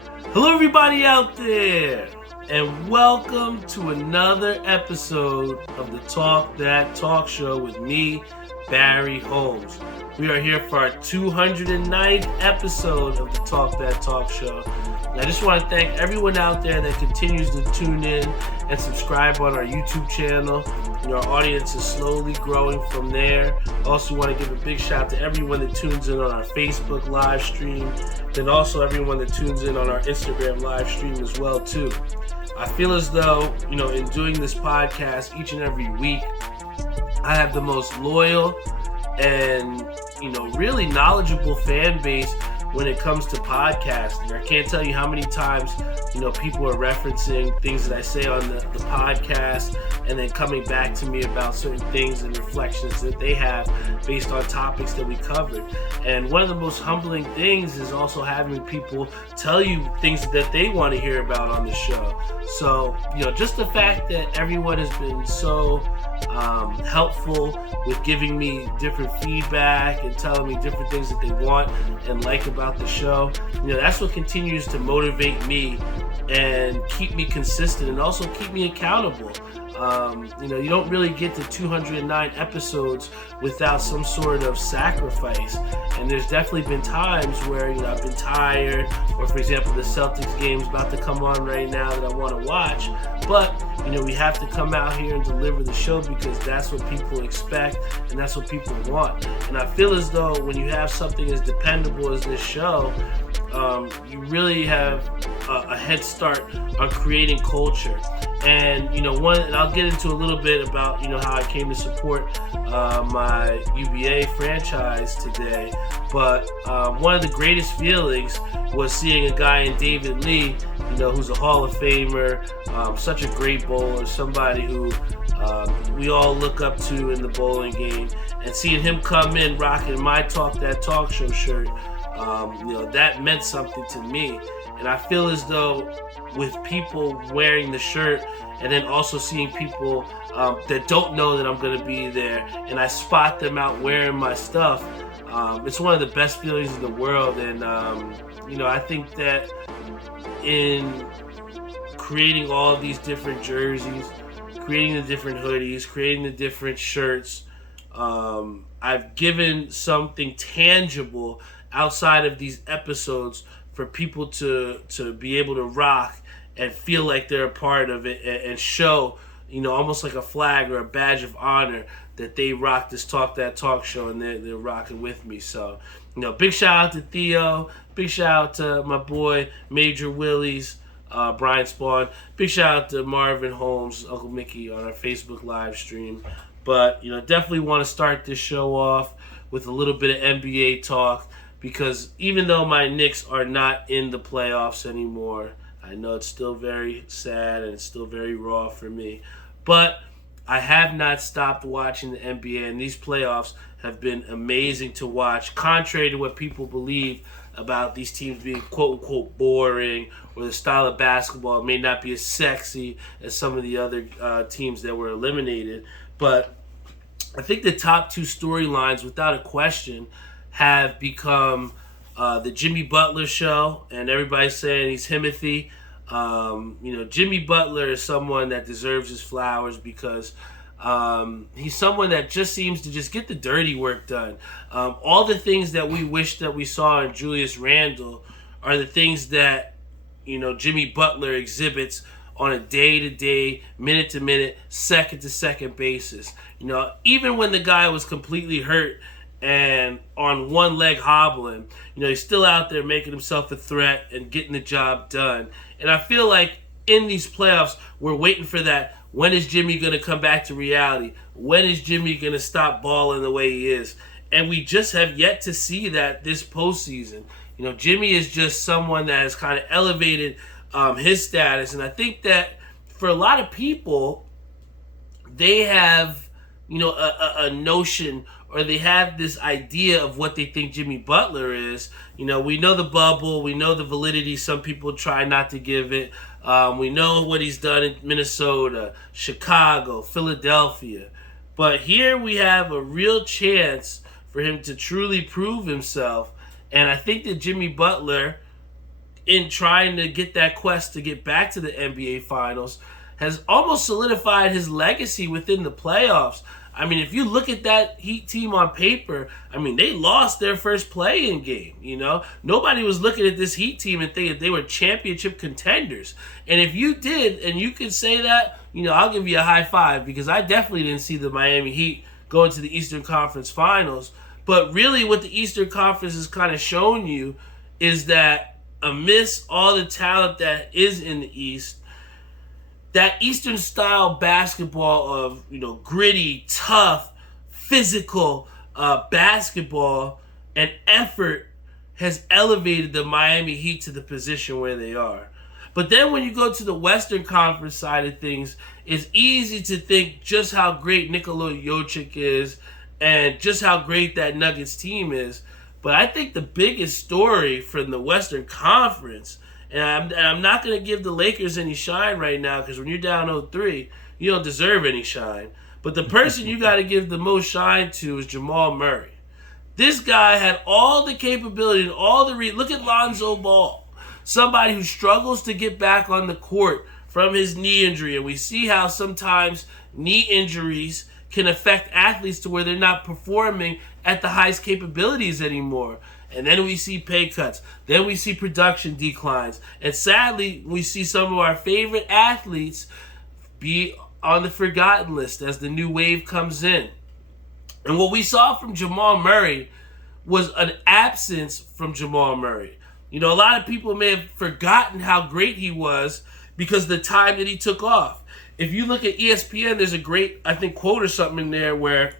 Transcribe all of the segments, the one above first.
Hello, everybody out there, and welcome to another episode of the Talk That Talk Show with me, Barry Holmes. We are here for our 209th episode of the Talk That Talk Show. And I just want to thank everyone out there that continues to tune in and subscribe on our YouTube channel. Our audience is slowly growing from there. Also want to give a big shout out to everyone that tunes in on our Facebook live stream, and also everyone that tunes in on our Instagram live stream as well too. I feel as though, in doing this podcast each and every week, I have the most loyal and, really knowledgeable fan base when it comes to podcasting. I can't tell you how many times, people are referencing things that I say on the podcast and then coming back to me about certain things and reflections that they have based on topics that we covered. And one of the most humbling things is also having people tell you things that they want to hear about on the show. So, just the fact that everyone has been so helpful with giving me different feedback and telling me different things that they want and like about the show, that's what continues to motivate me and keep me consistent and also keep me accountable. You don't really get to 209 episodes without some sort of sacrifice. And there's definitely been times where, I've been tired, or for example, the Celtics game's about to come on right now that I want to watch. But, we have to come out here and deliver the show because that's what people expect and that's what people want. And I feel as though when you have something as dependable as this show, you really have a head start on creating culture. And and I'll get into a little bit about how I came to support my UBA franchise today. But one of the greatest feelings was seeing a guy in David Lee, who's a Hall of Famer, such a great bowler, somebody who we all look up to in the bowling game, and seeing him come in rocking my Talk That Talk Show shirt. That meant something to me. And I feel as though with people wearing the shirt and then also seeing people that don't know that I'm going to be there and I spot them out wearing my stuff, it's one of the best feelings in the world. And, I think that in creating all of these different jerseys, creating the different hoodies, creating the different shirts, I've given something tangible outside of these episodes for people to be able to rock and feel like they're a part of it and show, almost like a flag or a badge of honor that they rock this Talk That Talk Show and they're rocking with me. So, big shout out to Theo, big shout out to my boy Major Willies, Brian Spawn, big shout out to Marvin Holmes, Uncle Mickey on our Facebook live stream. But, definitely want to start this show off with a little bit of NBA talk, because even though my Knicks are not in the playoffs anymore, I know it's still very sad and it's still very raw for me, but I have not stopped watching the NBA, and these playoffs have been amazing to watch, contrary to what people believe about these teams being quote-unquote boring, or the style of basketball may not be as sexy as some of the other teams that were eliminated. But I think the top two storylines, without a question, have become the Jimmy Butler show, and everybody's saying he's Timothy. Jimmy Butler is someone that deserves his flowers because he's someone that just seems to just get the dirty work done. All the things that we wish that we saw in Julius Randle are the things that Jimmy Butler exhibits on a day-to-day, minute-to-minute, second-to-second basis. Even when the guy was completely hurt and on one leg hobbling, he's still out there making himself a threat and getting the job done. And I feel like in these playoffs, we're waiting for that. When is Jimmy going to come back to reality? When is Jimmy going to stop balling the way he is? And we just have yet to see that this postseason. Jimmy is just someone that has kind of elevated his status. And I think that for a lot of people, they have, a notion, or they have this idea of what they think Jimmy Butler is. We know the bubble. We know the validity. Some people try not to give it. We know what he's done in Minnesota, Chicago, Philadelphia. But here we have a real chance for him to truly prove himself. And I think that Jimmy Butler in trying to get that quest to get back to the NBA Finals, has almost solidified his legacy within the playoffs. I mean, if you look at that Heat team on paper, I mean, they lost their first play-in game, you know? Nobody was looking at this Heat team and thinking they were championship contenders. And if you did, and you could say that, you know, I'll give you a high five, because I definitely didn't see the Miami Heat going to the Eastern Conference Finals. But really what the Eastern Conference has kind of shown you is that amidst all the talent that is in the East, that Eastern style basketball of, you know, gritty, tough, physical basketball and effort has elevated the Miami Heat to the position where they are. But then when you go to the Western Conference side of things, it's easy to think just how great Nikola Jokic is and just how great that Nuggets team is. But I think the biggest story from the Western Conference, and I'm not going to give the Lakers any shine right now, because when you're down 0-3, you don't deserve any shine. But the person you got to give the most shine to is Jamal Murray. This guy had all the capability and all the look at Lonzo Ball, somebody who struggles to get back on the court from his knee injury. And we see how sometimes knee injuries can affect athletes to where they're not performing at the highest capabilities anymore. And then we see pay cuts. Then we see production declines. And sadly, we see some of our favorite athletes be on the forgotten list as the new wave comes in. And what we saw from Jamal Murray was an absence from Jamal Murray. You know, a lot of people may have forgotten how great he was because of the time that he took off. If you look at ESPN, there's a great, I think, quote or something in there where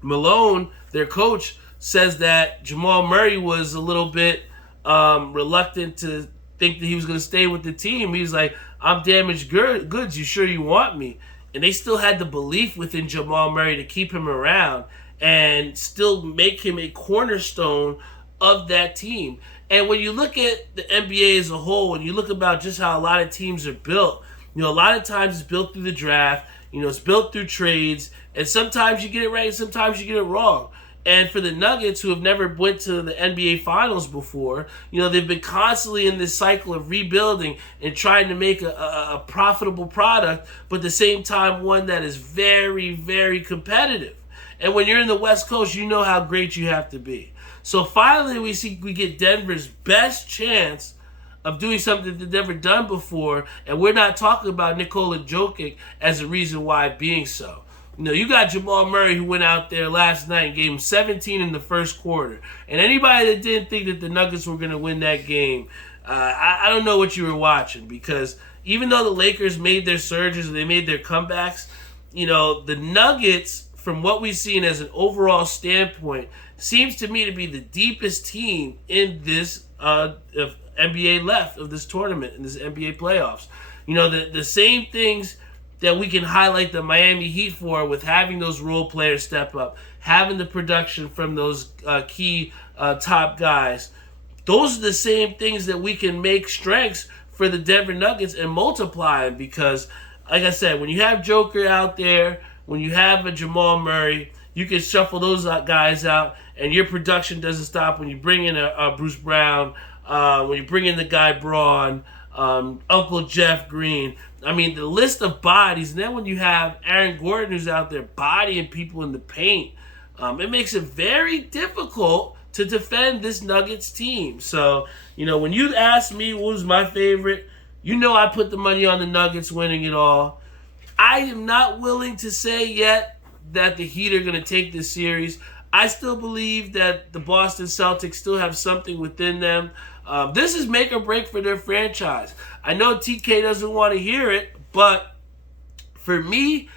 Malone, their coach, says that Jamal Murray was a little bit reluctant to think that he was going to stay with the team. He was like, I'm damaged goods. You sure you want me? And they still had the belief within Jamal Murray to keep him around and still make him a cornerstone of that team. And when you look at the NBA as a whole, and you look about just how a lot of teams are built, you know, a lot of times it's built through the draft, you know, it's built through trades, and sometimes you get it right and sometimes you get it wrong. And for the Nuggets, who have never went to the NBA Finals before, you know, they've been constantly in this cycle of rebuilding and trying to make a profitable product, but at the same time, one that is very, very competitive. And when you're in the West Coast, you know how great you have to be. So finally, we get Denver's best chance of doing something they've never done before, and we're not talking about Nikola Jokic as a reason why being so. You know, you got Jamal Murray, who went out there last night and gave him 17 in the first quarter. And anybody that didn't think that the Nuggets were going to win that game, I don't know what you were watching, because even though the Lakers made their surges and they made their comebacks, you know, the Nuggets, from what we've seen as an overall standpoint, seems to me to be the deepest team in this NBA left of this tournament, in this NBA playoffs. You know, the same things that we can highlight the Miami Heat for, with having those role players step up, having the production from those key top guys. Those are the same things that we can make strengths for the Denver Nuggets and multiply them, because, like I said, when you have Joker out there, when you have a Jamal Murray, you can shuffle those guys out, and your production doesn't stop. When you bring in a Bruce Brown, when you bring in the guy Braun, Uncle Jeff Green, I mean, the list of bodies. And then when you have Aaron Gordon, who's out there bodying people in the paint, it makes it very difficult to defend this Nuggets team. So, you know, when you ask me what was my favorite, you know I put the money on the Nuggets winning it all. I am not willing to say yet that the Heat are going to take this series. I still believe that the Boston Celtics still have something within them. This is make or break for their franchise. I know TK doesn't want to hear it, but for me,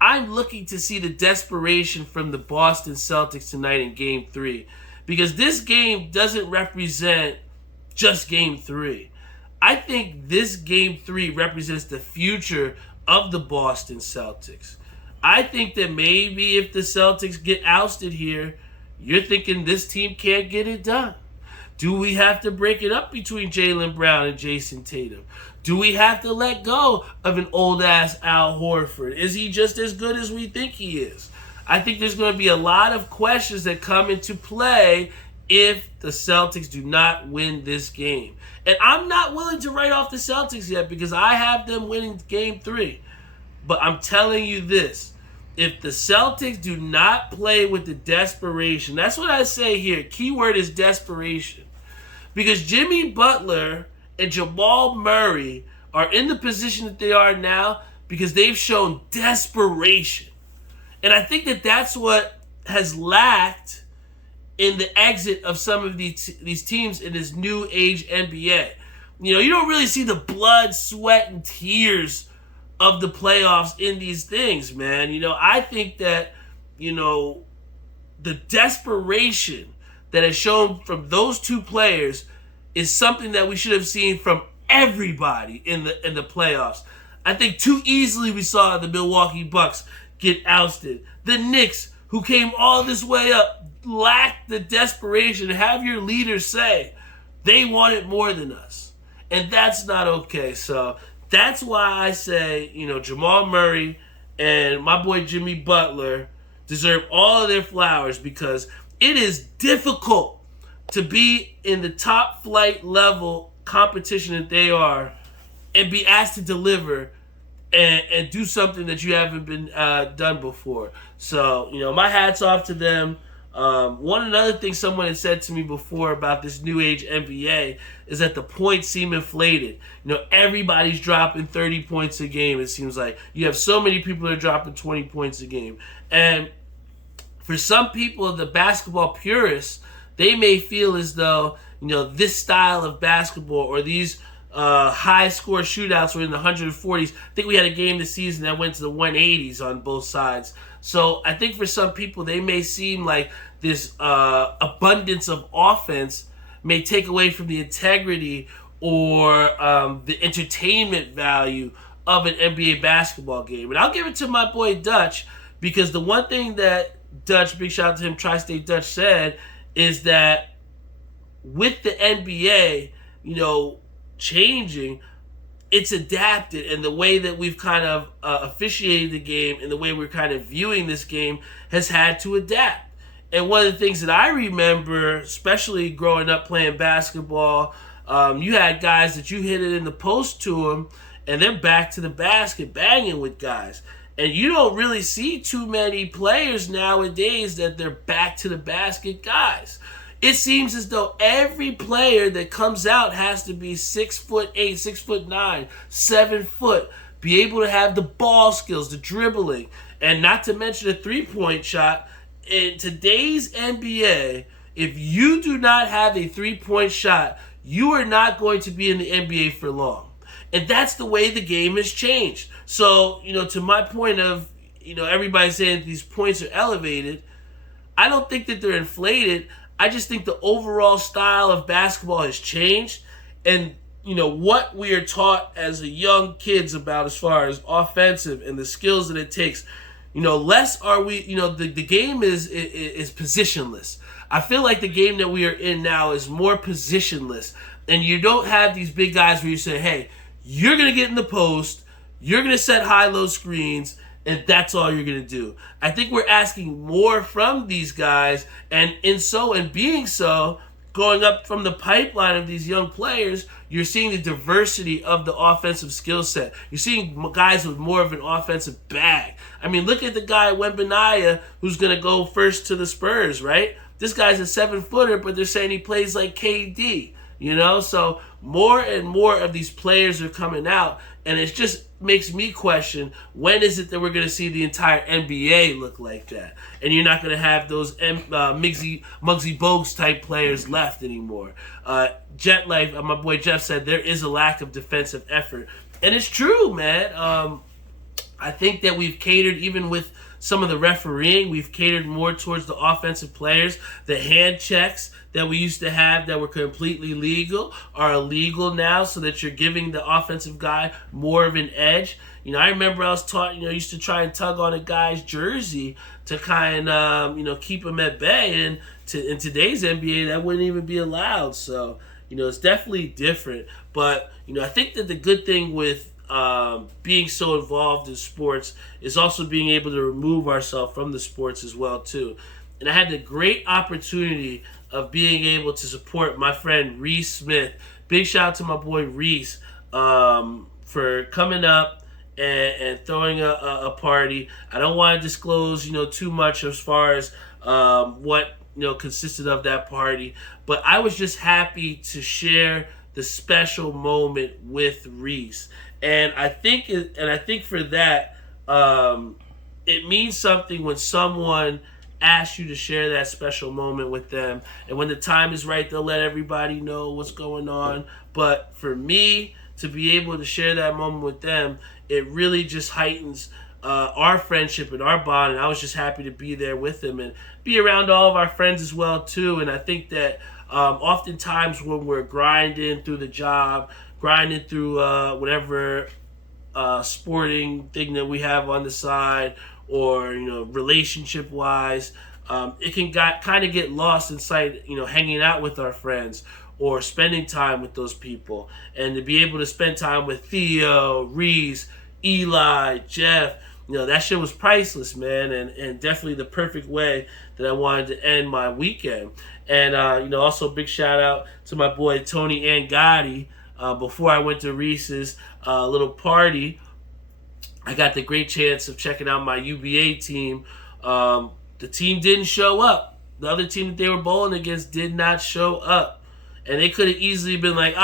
I'm looking to see the desperation from the Boston Celtics tonight in Game 3. Because this game doesn't represent just Game 3. I think this Game 3 represents the future of the Boston Celtics. I think that maybe if the Celtics get ousted here, you're thinking this team can't get it done. Do we have to break it up between Jaylen Brown and Jason Tatum? Do we have to let go of an old-ass Al Horford? Is he just as good as we think he is? I think there's going to be a lot of questions that come into play if the Celtics do not win this game. And I'm not willing to write off the Celtics yet because I have them winning game 3. But I'm telling you this. If the Celtics do not play with the desperation, that's what I say here. Keyword is desperation. Because Jimmy Butler and Jamal Murray are in the position that they are now because they've shown desperation. And I think that that's what has lacked in the exit of some of these teams in this new age NBA. You don't really see the blood, sweat, and tears of the playoffs in these things, man. I think that, the desperation that is shown from those two players is something that we should have seen from everybody in the playoffs. I think too easily we saw the Milwaukee Bucks get ousted. The Knicks, who came all this way up, lacked the desperation to have your leaders say they wanted more than us. And that's not okay. So that's why I say, Jamal Murray and my boy Jimmy Butler deserve all of their flowers because it is difficult to be in the top flight level competition that they are and be asked to deliver and do something that you haven't been done before. So, my hat's off to them. One another thing someone had said to me before about this new age NBA is that the points seem inflated. Everybody's dropping 30 points a game, it seems like. You have so many people that are dropping 20 points a game. And for some people, the basketball purists, they may feel as though, this style of basketball or these high score shootouts were in the 140s. I think we had a game this season that went to the 180s on both sides. So I think for some people, they may seem like this abundance of offense may take away from the integrity or the entertainment value of an NBA basketball game. And I'll give it to my boy Dutch because the one thing that Dutch, big shout out to him, Tri-State Dutch, said is that with the NBA, changing, it's adapted, and the way that we've kind of officiated the game and the way we're kind of viewing this game has had to adapt. And one of the things that I remember, especially growing up playing basketball, you had guys that you hit it in the post to them, and they're back to the basket banging with guys. And you don't really see too many players nowadays that they're back to the basket guys. It seems as though every player that comes out has to be 6'8", 6'9", 7 foot, be able to have the ball skills, the dribbling, and not to mention a three-point shot. In today's NBA, if you do not have a three-point shot, you are not going to be in the NBA for long. And that's the way the game has changed. So, to my point of, everybody saying these points are elevated, I don't think that they're inflated. I just think the overall style of basketball has changed. And, what we are taught as a young kids about as far as offensive and the skills that it takes, less are we, the game is positionless. I feel like the game that we are in now is more positionless. And you don't have these big guys where you say, hey, you're going to get in the post, you're going to set high-low screens, and that's all you're going to do. I think we're asking more from these guys, and in being so, going up from the pipeline of these young players, you're seeing the diversity of the offensive skill set. You're seeing guys with more of an offensive bag. I mean, look at the guy, Wembanyama, who's going to go first to the Spurs, right? This guy's a 7-footer, but they're saying he plays like KD. So more and more of these players are coming out, and it just makes me question, when is it that we're going to see the entire NBA look like that? And you're not going to have those Muggsy Bogues type players left anymore. Jet Life, my boy Jeff said, there is a lack of defensive effort. And it's true, man. I think that we've catered, even with some of the refereeing, we've catered more towards the offensive players. The hand checks that we used to have that were completely legal are illegal now, so that you're giving the offensive guy more of an edge. I remember I was taught, used to try and tug on a guy's jersey to kind of, keep him at bay. And in today's NBA, that wouldn't even be allowed. So, it's definitely different. But, I think that the good thing with being so involved in sports is also being able to remove ourselves from the sports as well, too. And I had the great opportunity of being able to support my friend Rese Smith. Big shout out to my boy Rese for coming up and throwing a party. I don't want to disclose, too much as far as what consisted of that party, but I was just happy to share the special moment with Rese, and I think for that, it means something when someone asks you to share that special moment with them, and when the time is right, they'll let everybody know what's going on. But for me to be able to share that moment with them, it really just heightens our friendship and our bond, and I was just happy to be there with them and be around all of our friends as well too. And I think that oftentimes when we're grinding through the job, grinding through whatever sporting thing that we have on the side, or relationship wise, it can kind of get lost inside hanging out with our friends or spending time with those people. And to be able to spend time with Theo, Rese, Eli, Jeff, that shit was priceless, man, and definitely the perfect way that I wanted to end my weekend. And also big shout out to my boy Tony Angotti. Before I went to Reese's little party, I got the great chance of checking out my UBA team. The team didn't show up. The other team that they were bowling against did not show up. And they could have easily been like,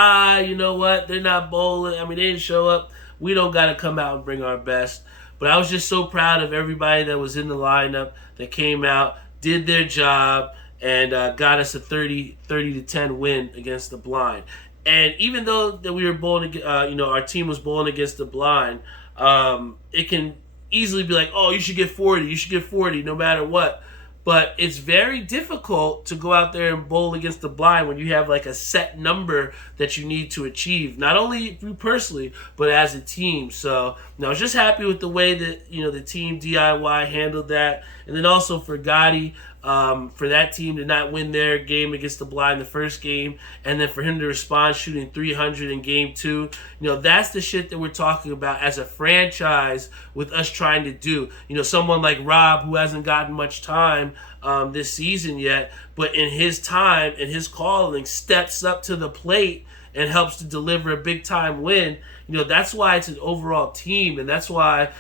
you know what? They're not bowling. I mean, they didn't show up. We don't got to come out and bring our best. But I was just so proud of everybody that was in the lineup that came out, did their job, and got us a 30-10 win against the blind. And even though that we were bowling, our team was bowling against the blind, it can easily be like, you should get 40, no matter what. But it's very difficult to go out there and bowl against the blind when you have like a set number that you need to achieve, not only you personally, but as a team. So I was just happy with the way that the team DIY handled that. And then also for Gotti, for that team to not win their game against the blind the first game, and then for him to respond shooting 300 in game 2, that's the shit that we're talking about as a franchise with us trying to do. Someone like Rob, who hasn't gotten much time this season yet, but in his time and his calling steps up to the plate and helps to deliver a big time win. That's why it's an overall team, and that's why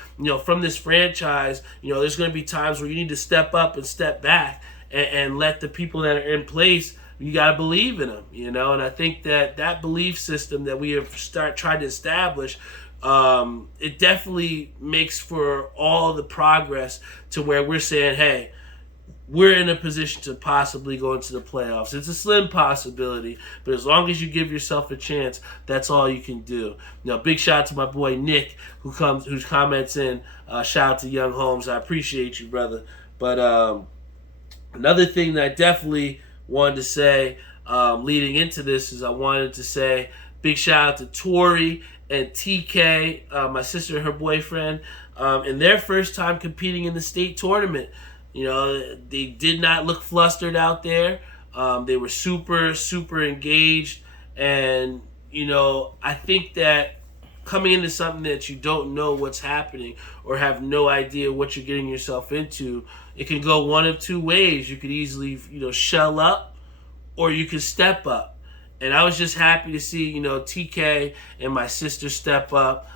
from this franchise, there's going to be times where you need to step up and step back and let the people that are in place, you got to believe in them, and I think that belief system that we have tried to establish, it definitely makes for all the progress to where we're saying, hey, we're in a position to possibly go into the playoffs. It's a slim possibility, but as long as you give yourself a chance, that's all you can do. Big shout out to my boy Nick, who comments in. Shout out to Young Holmes. I appreciate you, brother. But another thing that I definitely wanted to say leading into this is I wanted to say big shout out to Tori and TK, my sister and her boyfriend, in their first time competing in the state tournament. They did not look flustered out there. They were super, super engaged. And, I think that coming into something that you don't know what's happening or have no idea what you're getting yourself into, it can go one of two ways. You could easily, shell up, or you could step up. And I was just happy to see, TK and my sister step up.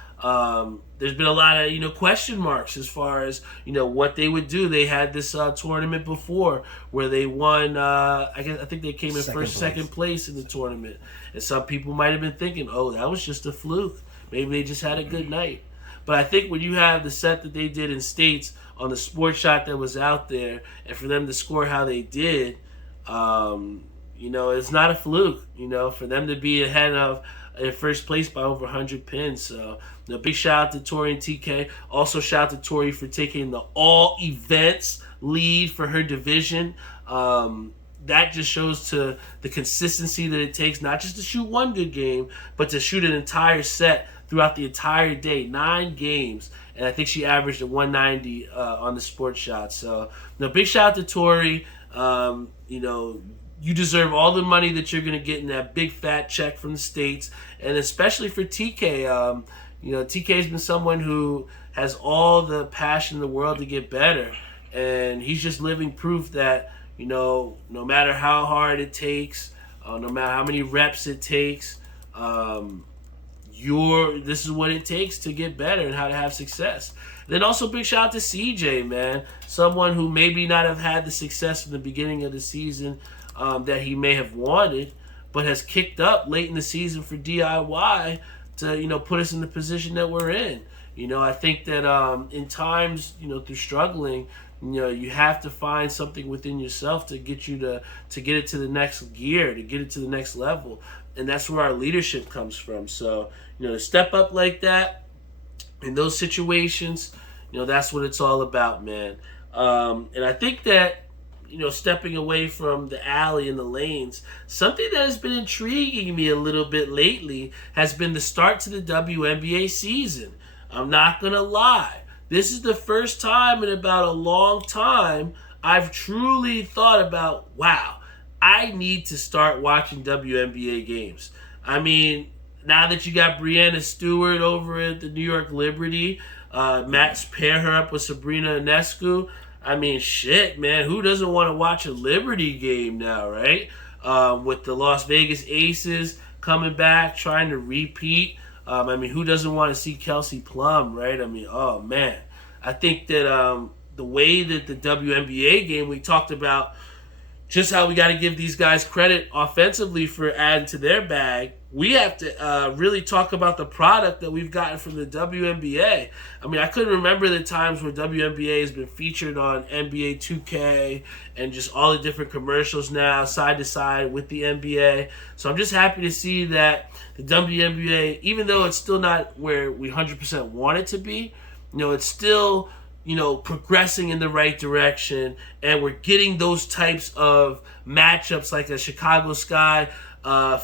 There's been a lot of, question marks as far as, what they would do. They had this tournament before where they won, I think they came in second place in the tournament. And some people might have been thinking, that was just a fluke. Maybe they just had a good night. But I think when you have the set that they did in states on the sport shot that was out there, and for them to score how they did, it's not a fluke, for them to be ahead of in first place by over 100 pins. So, big shout out to Tori and TK. Also, shout out to Tori for taking the all events lead for her division. That just shows to the consistency that it takes, not just to shoot one good game, but to shoot an entire set throughout the entire day, 9 games. And I think she averaged a 190 on the sports shot. So, big shout out to Tori. You deserve all the money that you're going to get in that big fat check from the States. And especially for TK. TK's been someone who has all the passion in the world to get better. And he's just living proof that, no matter how hard it takes, no matter how many reps it takes, this is what it takes to get better and how to have success. Then also big shout out to CJ, man. Someone who maybe not have had the success in the beginning of the season that he may have wanted, but has kicked up late in the season for DIY to, put us in the position that we're in. I think that in times, through struggling, you have to find something within yourself to get you to get it to the next gear, to get it to the next level. And that's where our leadership comes from. So, to step up like that in those situations, that's what it's all about, man. And I think that, stepping away from the alley and the lanes, something that has been intriguing me a little bit lately has been the start to the WNBA season. I'm not going to lie. This is the first time in about a long time I've truly thought about, wow, I need to start watching WNBA games. I mean, now that you got Breanna Stewart over at the New York Liberty, Matt's pair her up with Sabrina Ionescu. I mean, shit, man, who doesn't want to watch a Liberty game now, right? With the Las Vegas Aces coming back, trying to repeat. Who doesn't want to see Kelsey Plum, right? Oh, man. I think that the way that the WNBA game, we talked about just how we got to give these guys credit offensively for adding to their bag. We have to really talk about the product that we've gotten from the WNBA. I couldn't remember the times where WNBA has been featured on NBA 2K and just all the different commercials now, side to side with the NBA. So I'm just happy to see that the WNBA, even though it's still not where we 100% want it to be, it's still, progressing in the right direction, and we're getting those types of matchups like a Chicago Sky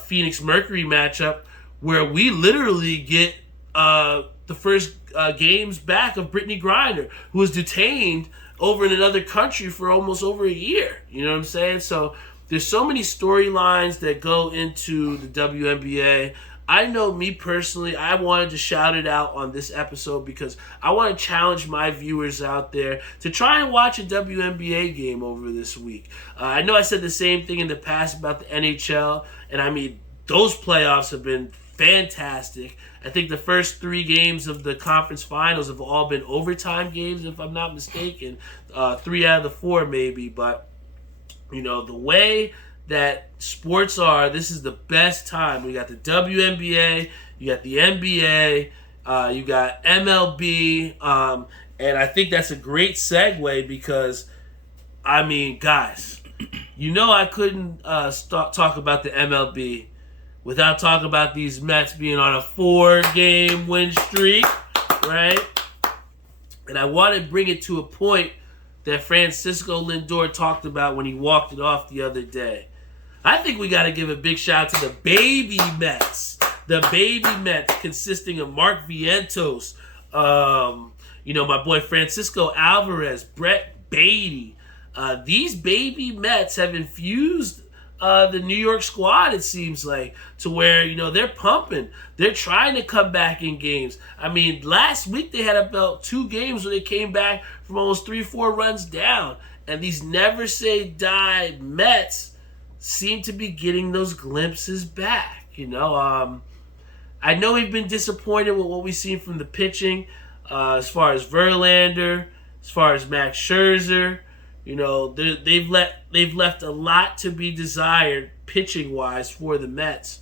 Phoenix Mercury matchup where we literally get the first games back of Brittany Griner, who was detained over in another country for almost over a year. You know what I'm saying? So there's so many storylines that go into the WNBA. I know, me personally, I wanted to shout it out on this episode because I want to challenge my viewers out there to try and watch a WNBA game over this week. I know I said the same thing in the past about the NHL, and those playoffs have been fantastic. I think the first 3 games of the conference finals have all been overtime games, if I'm not mistaken. 3 out of the 4 maybe, but the way that sports are, this is the best time. We got the WNBA, you got the NBA, you got MLB, and I think that's a great segue because, guys, I couldn't talk about the MLB without talking about these Mets being on a 4-game win streak, right? And I want to bring it to a point that Francisco Lindor talked about when he walked it off the other day. I think we got to give a big shout out to the baby Mets. The baby Mets consisting of Mark Vientos, my boy Francisco Alvarez, Brett Beatty. These baby Mets have infused the New York squad, it seems like, to where, they're pumping. They're trying to come back in games. Last week they had about 2 games where they came back from almost 3-4 runs down. And these never say die Mets seem to be getting those glimpses back. I know we've been disappointed with what we've seen from the pitching, as far as Verlander, as far as Max Scherzer. They've left a lot to be desired pitching wise for the Mets,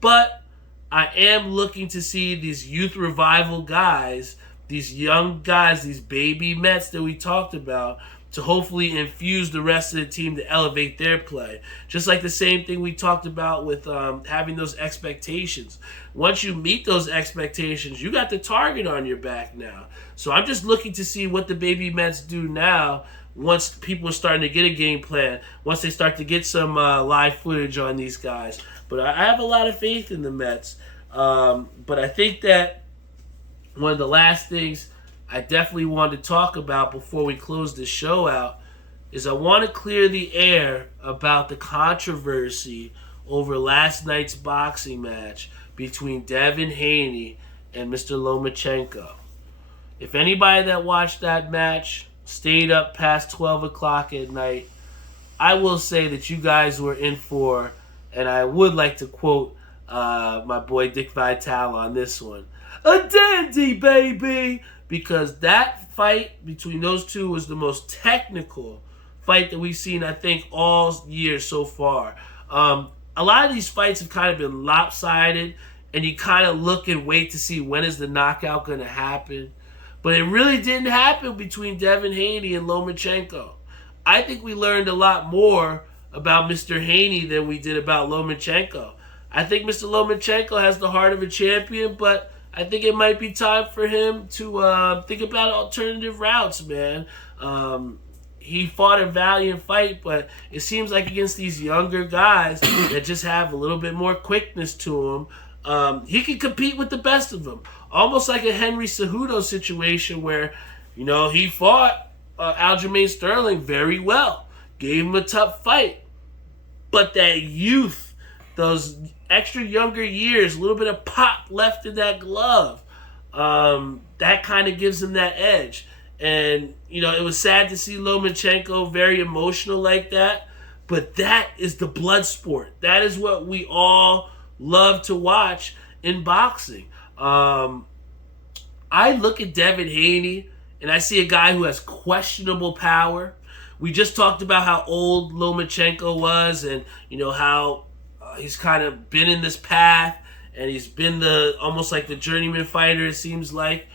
but I am looking to see these youth revival guys, these young guys, these baby Mets that we talked about, to hopefully infuse the rest of the team to elevate their play. Just like the same thing we talked about with having those expectations. Once you meet those expectations, you got the target on your back now. So I'm just looking to see what the baby Mets do now once people are starting to get a game plan, once they start to get some live footage on these guys. But I have a lot of faith in the Mets. But I think that one of the last things I definitely want to talk about before we close this show out is I want to clear the air about the controversy over last night's boxing match between Devin Haney and Mr. Lomachencko. If anybody that watched that match stayed up past 12 o'clock at night, I will say that you guys were in for, and I would like to quote my boy Dick Vitale on this one, a dandy, baby, because that fight between those two was the most technical fight that we've seen, I think, all year so far. A lot of these fights have kind of been lopsided, and you kind of look and wait to see when is the knockout going to happen. But it really didn't happen between Devin Haney and Lomachencko. I think we learned a lot more about Mr. Haney than we did about Lomachencko. I think Mr. Lomachencko has the heart of a champion, but I think it might be time for him to think about alternative routes, man. He fought a valiant fight, but it seems like against these younger guys that just have a little bit more quickness to him, he can compete with the best of them. Almost like a Henry Cejudo situation where, he fought Aljamain Sterling very well. Gave him a tough fight. But that youth, those extra younger years, a little bit of pop left in that glove, that kind of gives him that edge. And, it was sad to see Lomachencko very emotional like that. But that is the blood sport. That is what we all love to watch in boxing. I look at Devin Haney, and I see a guy who has questionable power. We just talked about how old Lomachencko was and, how he's kind of been in this path, and he's been almost like the journeyman fighter, it seems like.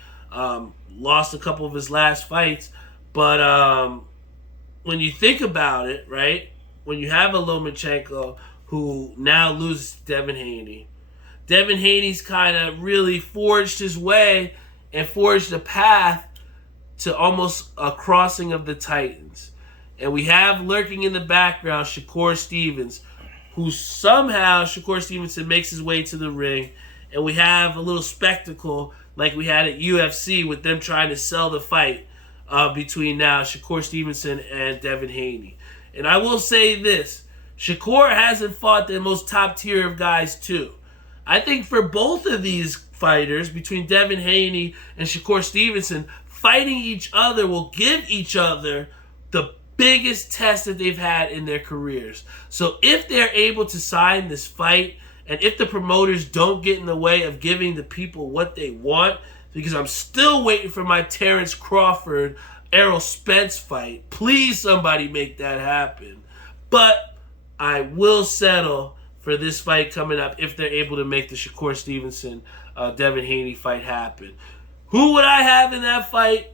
Lost a couple of his last fights. But when you think about it, right, when you have a Lomachencko who now loses Devin Haney, Devin Haney's kind of really forged his way and forged a path to almost a crossing of the Titans. And we have lurking in the background Shakur Stevenson, who somehow Shakur Stevenson makes his way to the ring. And we have a little spectacle like we had at UFC with them trying to sell the fight between now Shakur Stevenson and Devin Haney. And I will say this, Shakur hasn't fought the most top tier of guys too. I think for both of these fighters, between Devin Haney and Shakur Stevenson, fighting each other will give each other the biggest test that they've had in their careers. So if they're able to sign this fight, and if the promoters don't get in the way of giving the people what they want, because I'm still waiting for my Terrence Crawford, Errol Spence fight. Please, somebody make that happen. But I will settle for this fight coming up if they're able to make the Shakur Stevenson, Devin Haney fight happen. Who would I have in that fight?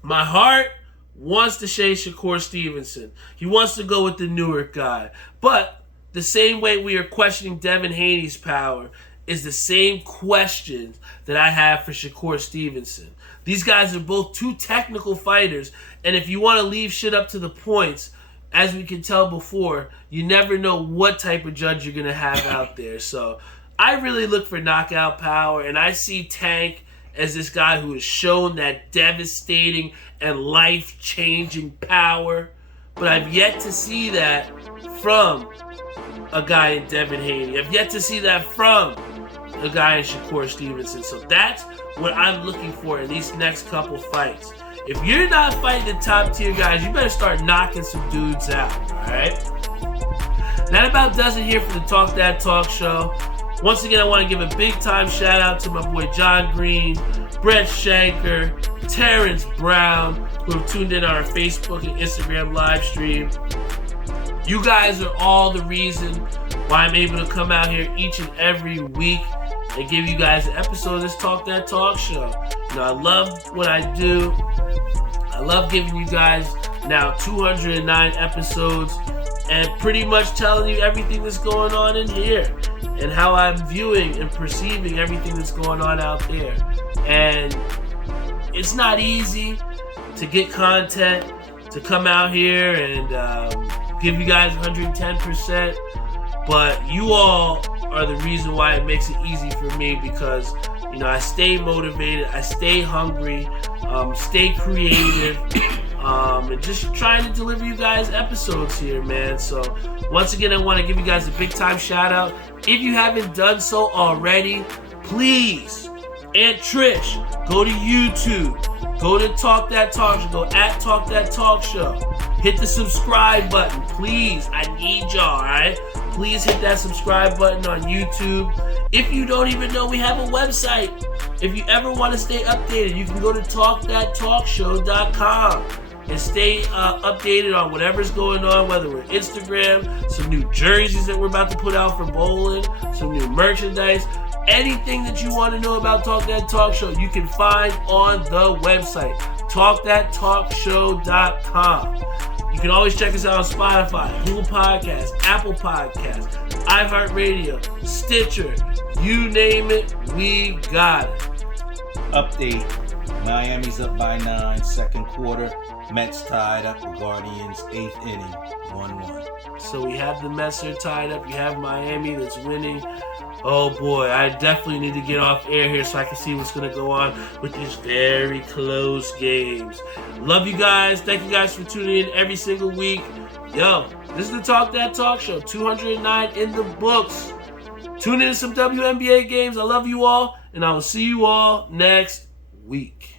My heart wants to say Shakur Stevenson. He wants to go with the Newark guy. But the same way we are questioning Devin Haney's power is the same questions that I have for Shakur Stevenson. These guys are both two technical fighters, and if you want to leave shit up to the points, as we can tell before, you never know what type of judge you're going to have out there. So I really look for knockout power, and I see Tank as this guy who has shown that devastating and life-changing power. But I've yet to see that from a guy in Devin Haney. I've yet to see that from a guy in Shakur Stevenson. So that's what I'm looking for in these next couple fights. If you're not fighting the top tier guys, you better start knocking some dudes out, alright? That about does it here for the Talk That Talk show. Once again, I want to give a big time shout out to my boy John Green, Brett Shanker, Terrence Brown, who have tuned in on our Facebook and Instagram live stream. You guys are all the reason why I'm able to come out here each and every week and give you guys an episode of this Talk That Talk show. I love what I do. I love giving you guys now 209 episodes and pretty much telling you everything that's going on in here and how I'm viewing and perceiving everything that's going on out there. And it's not easy to get content, to come out here and give you guys 110%, but you all are the reason why it makes it easy for me, because I stay motivated, I stay hungry, stay creative, and just trying to deliver you guys episodes here, man. So once again, I want to give you guys a big time shout out. If you haven't done so already, please, Aunt Trish, go to YouTube. Go to Talk That Talk Show. Go at Talk That Talk Show. Hit the subscribe button, please. I need y'all, alright? Please hit that subscribe button on YouTube. If you don't even know we have a website, if you ever want to stay updated, you can go to talkthattalkshow.com and stay updated on whatever's going on, whether we're Instagram, some new jerseys that we're about to put out for bowling, some new merchandise. Anything that you want to know about Talk That Talk Show, you can find on the website, talkthattalkshow.com. You can always check us out on Spotify, Google Podcasts, Apple Podcasts, iHeartRadio, Stitcher, you name it, we got it. Update, Miami's up by 9, second quarter. Mets tied up the Guardians, 8th inning, 1-1. So we have the Mets are tied up. You have Miami that's winning. Oh boy, I definitely need to get off air here so I can see what's going to go on with these very close games. Love you guys. Thank you guys for tuning in every single week. Yo, this is the Talk That Talk Show. 209 in the books. Tune in to some WNBA games. I love you all, and I will see you all next week.